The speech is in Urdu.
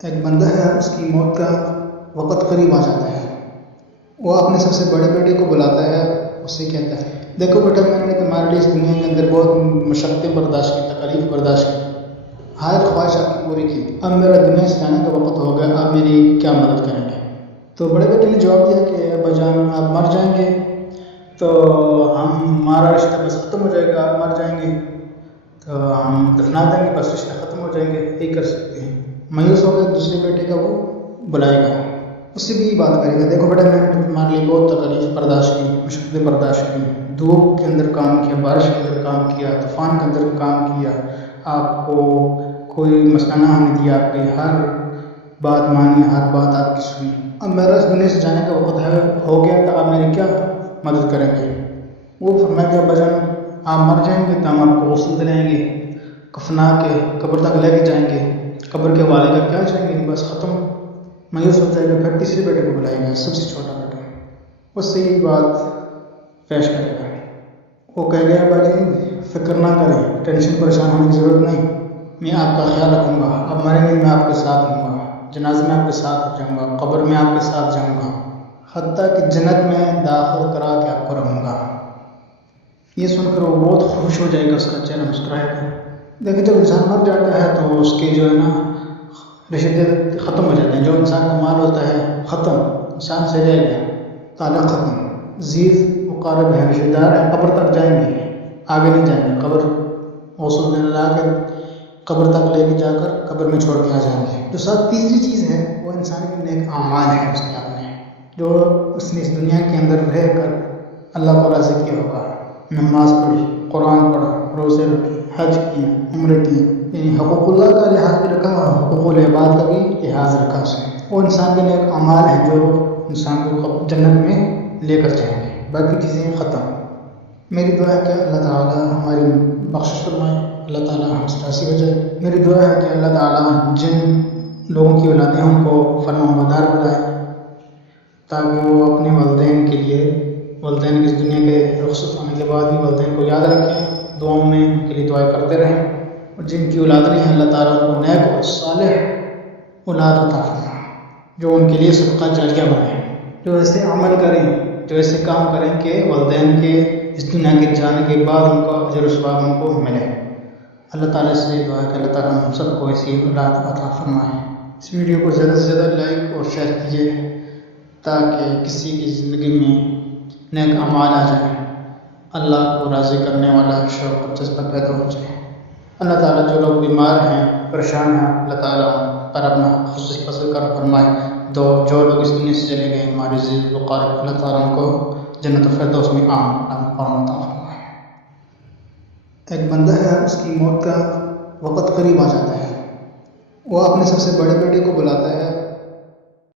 ایک بندہ ہے، اس کی موت کا وقت قریب آ جاتا ہے۔ وہ اپنے سب سے بڑے بیٹے کو بلاتا ہے، اس سے کہتا ہے، دیکھو بیٹا، میں نے تمہارے لیے اس دنیا کے اندر بہت مشقتیں برداشت کی، تکالیف برداشت کی، ہر خواہش آپ کی پوری کی، اب میرا دنیا سے جانے کا وقت ہو گیا، آپ میری کیا مدد کریں گے؟ تو بڑے بیٹے نے جواب دیا کہ ابا جان، آپ مر جائیں گے تو ہمارا رشتہ بس ختم ہو جائے گا، آپ مر جائیں گے تو ہم دفنا دیں گے، بس رشتہ ختم ہو جائیں گے، یہی کر سکتے ہیں۔ مایوس ہو کر دوسرے بیٹے کا وہ بلائے گا، اس سے بھی یہ بات کرے گا، دیکھو بیٹا، میں نے تمہارے لیے بہت تکالیف برداشت کی، مشقتیں برداشت کی، دھوپ کے اندر کام کیا، بارش کے اندر کام کیا، طوفان کے اندر کام کیا، آپ کو کوئی مسئلہ نہ ہونے دیا، آپ کی ہر بات مانی، ہر بات آپ کی سنی، اب میرا اس دنیا سے جانے کا وقت ہو گیا تو آپ میری کیا مدد کریں گے؟ وہ فرمایا کہ ابا جان، آپ مر جائیں گے تو ہم آپ کو غسل دلائیں گے، کفنا کے قبر تک لے کے جائیں گے، قبر کے والے کا کیا جائیں گے، بس ختم۔ مایوس ہو جائے گا، پھر تیسرے بیٹے کو بلائے گا، سب سے چھوٹا بیٹا، اس سے یہ بات پیش کرے گا۔ وہ کہے گا، ابا جی فکر نہ کریں، ٹینشن پریشان ہونے کی ضرورت نہیں، میں آپ کا خیال رکھوں گا، اب مریں گے میں آپ کے ساتھ ہوں گا، جنازے میں آپ کے ساتھ جاؤں گا، قبر میں آپ کے ساتھ جاؤں گا، حتیٰ کہ جنت میں داخل کرا کے آپ کو رہوں گا۔ یہ سن کر وہ بہت خوش ہو جائے گا، اس کا چہرہ مسکرائے گا۔ دیکھیں، جب انسان مر جاتا ہے تو اس کے جو ہے نا رشتے ختم ہو جاتے ہیں، جو انسان کا مال ہوتا ہے ختم، انسان سے رہ گیا، تعلق ختم، زیر مقارب ہے، رشتے دار ہیں، قبر تک جائیں گے، آگے نہیں جائیں گے، قبر غسل دینے لا کے قبر تک لے کے جا کر قبر میں چھوڑ کے آ جائیں گے۔ جو ساتھ تیسری چیز ہے وہ انسان کے نیک اعمال ہے، اس کے اپنے جو اس نے اس دنیا کے اندر رہ کر اللہ کو راضی کیا ہوگا، نماز پڑھی، قرآن پڑھا، روزے رکھے، حج کیا، عمرے کیا، یعنی حقوق اللہ کا لحاظ بھی رکھا اور حقوق العباد کا بھی لحاظ رکھا اس نے۔ وہ انسان کے نیک اعمال ہیں جو انسان کو جنت میں لے کر جائیں گے، باقی چیزیں ختم۔ میری دعا ہے کہ اللہ تعالیٰ ہماری بخشش فرمائے، اللہ تعالیٰ ہم سے راضی ہو جائے۔ میری دعا ہے کہ اللہ تعالیٰ جن لوگوں کی اولادیں ہیں ان کو فرمانبردار بنائے، تاکہ وہ اپنے والدین کے لیے، والدین کی اس دنیا کے رخصت ہونے کے بعد بھی والدین کو یاد رکھیں، دعاؤں میں ان کے لیے دعائیں کرتے رہیں، اور جن کی اولاد نہیں ہے اللہ تعالیٰ ان کو نیک اور صالح اولاد عطا فرمائے، جو ان کے لیے صدقہ جاریہ بنے، جو ایسے عمل کریں، جو ایسے کام کریں کہ والدین کے اس دنیا کے جانے کے بعد ان کا اجر و ثواب ان کو ملے۔ اللہ تعالیٰ سے دعا ہے کہ اللہ تعالیٰ ہم سب کو ایسی اولاد عطا فرمائے۔ اس ویڈیو کو زیادہ سے زیادہ لائک اور شیئر کیجیے تاکہ کسی کی زندگی میں نیک اعمال آ جائیں، اللہ کو راضی کرنے والا شوق اور جذبہ پیدا ہو جائے۔ اللہ تعالیٰ جو لوگ بیمار ہیں، پریشان ہیں، اللہ تعالیٰ ان پر اپنا خصوصی فضل کرم فرمائے۔ جو لوگ اس دنیا سے چلے گئے ہمارے عزیز وقارب، اللہ تعالیٰ ان کو جنت الفردوس میں عطا فرمائے۔ ایک بندہ ہے، اس کی موت کا وقت قریب آ جاتا ہے۔ وہ اپنے سب سے بڑے بیٹے کو بلاتا ہے،